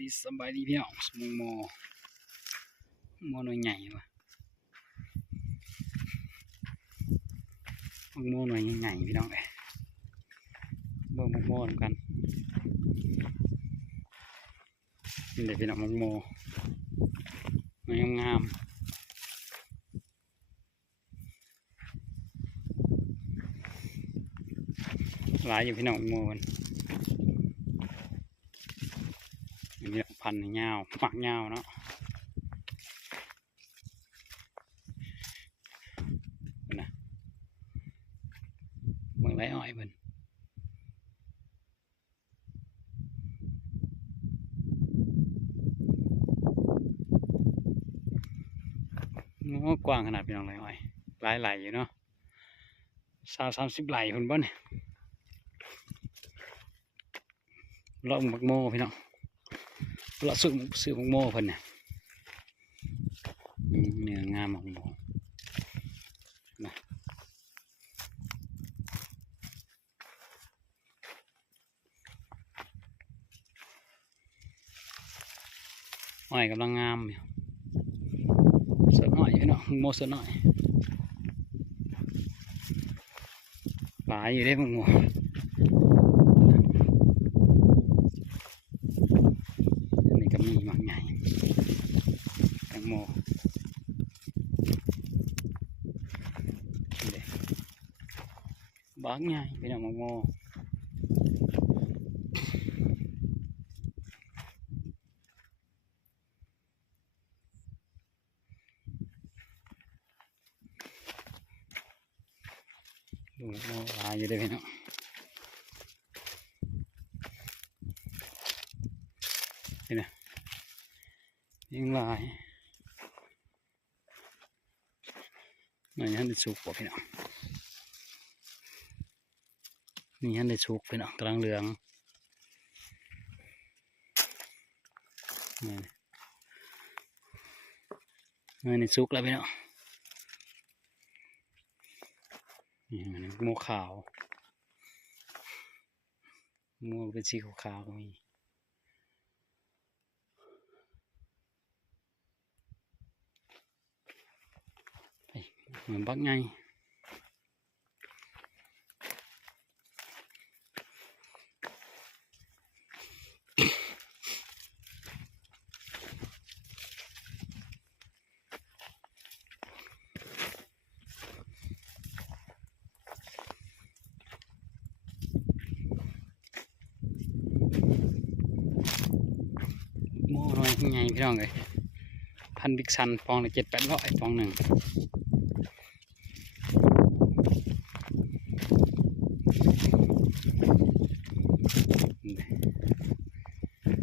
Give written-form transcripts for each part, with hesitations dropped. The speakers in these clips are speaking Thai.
ดีสบายดีพี่น้องสมองโมหน่อยใหญ่วะโมหน่อยใหญ่พี่น้องเลยโมกันนี่เลยพี่น้องโมงามหลายอยู่พี่น้องโมกันนี่พันธุ์ยาวหมักยาวเนาะนะเมืองไรอ้อยเพิ่นโอ้กว้างขนาดพี่น้องไรอ้อยหลายไหลอยู่เนาะ30ไหลคนบ่เนี่ยเลาะหมักโมพี่น้องเลาะซื้อหมักโมเพิ่นเนี่ยเนื้องามหมักโมนะอ้อยกำลังงามอยู่เสือน้อยพี่น้องโมเสือน้อยหลายอยู่ได้หมักโมนี่ก็มีหมักใหญ่แตงโมบางใหญ่พี่น้องหมักโมดูโมหลายอยู่ได้พี่น้องนี่นะยังลายหน่อยฮันได้สุกป่ะพี่น้องนี่ฮันได้สุกพี่น้องกำลังเหลืองนี่นี่สุกแล้วพี่น้องนี่มันโมขาวโมเป็นสีขาวก็มีเหมือนบักไงโม่น้อยไงพี่น้องเลยพันบิ๊กซันฟองละ700-800ฟองหนึ่ง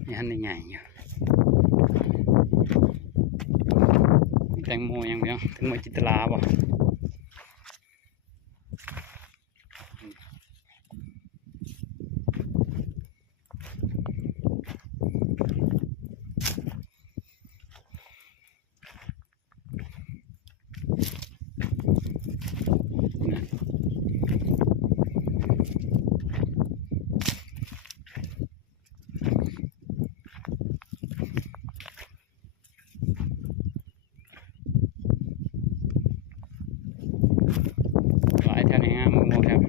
นี่ฮันได้ไงอยู่แตงโมยังพี่น้องแตงโมจิตลาบ่หลายแถวนี้งามโมแถว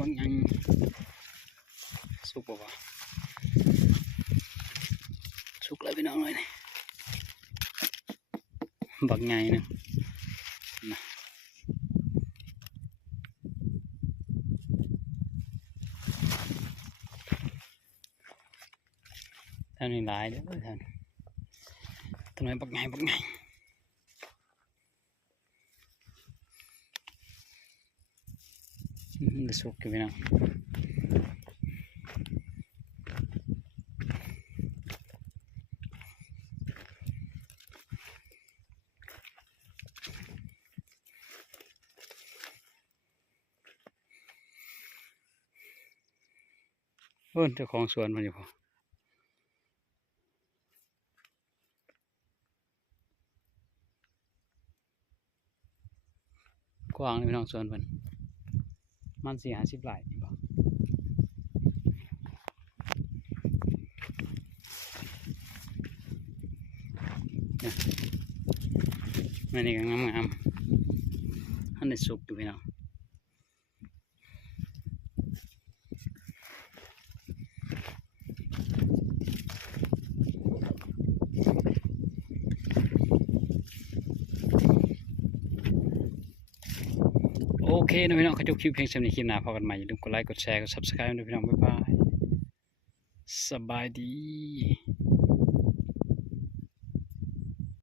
บางยังสุกบ่วะสุกเลยพี่น้องเลยนี่บักไงนึงนะท่านนี่หลายเด้อท่านทำไมบักไงสุกอยู่พี่น้องเจ้าของสวนมันอยู่พอ เ กว้างเลยพี่น้องสวนเพิ่นมัน40 ไร่บ่เนี่ยมันนี่ก็งามๆอันนี้สุกอยู่พี่น้องโอเคนะพี่น้องเขาจบคลิปเพียงเท่านี้คลิปหน้าพบกันใหม่อย่าลืมกดไลค์กดแชร์กด Subscribe ด้วยพี่น้องบ๊ายบายสบายดี